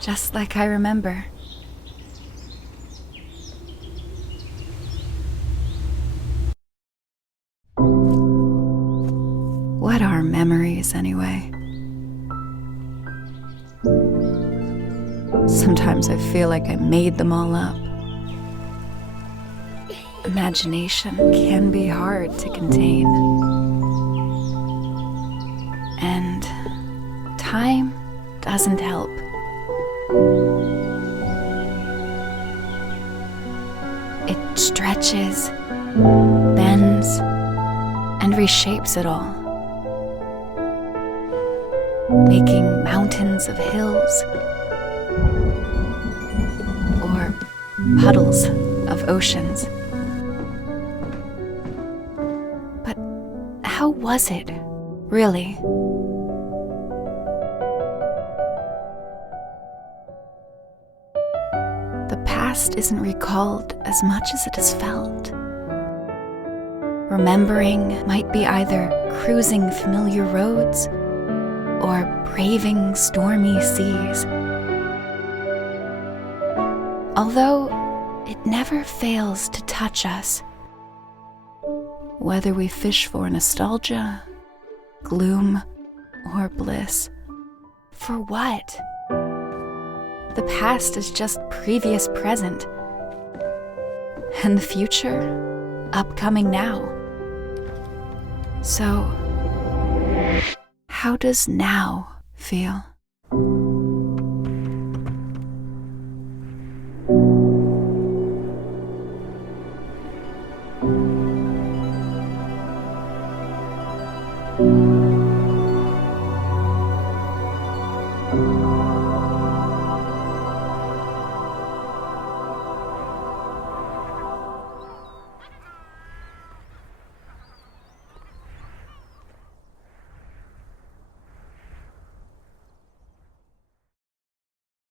just like I remember. What are memories, anyway? Sometimes I feel like I made them all up. Imagination can be hard to contain. And time doesn't help. It stretches, bends, and reshapes it all, making mountains of hills or puddles of oceans. But how was it, really? The past isn't recalled as much as it is felt. Remembering might be either cruising familiar roads or braving stormy seas. Although it never fails to touch us, whether we fish for nostalgia, gloom, or bliss. For what? The past is just previous present, and the future, upcoming now. So, how does now feel?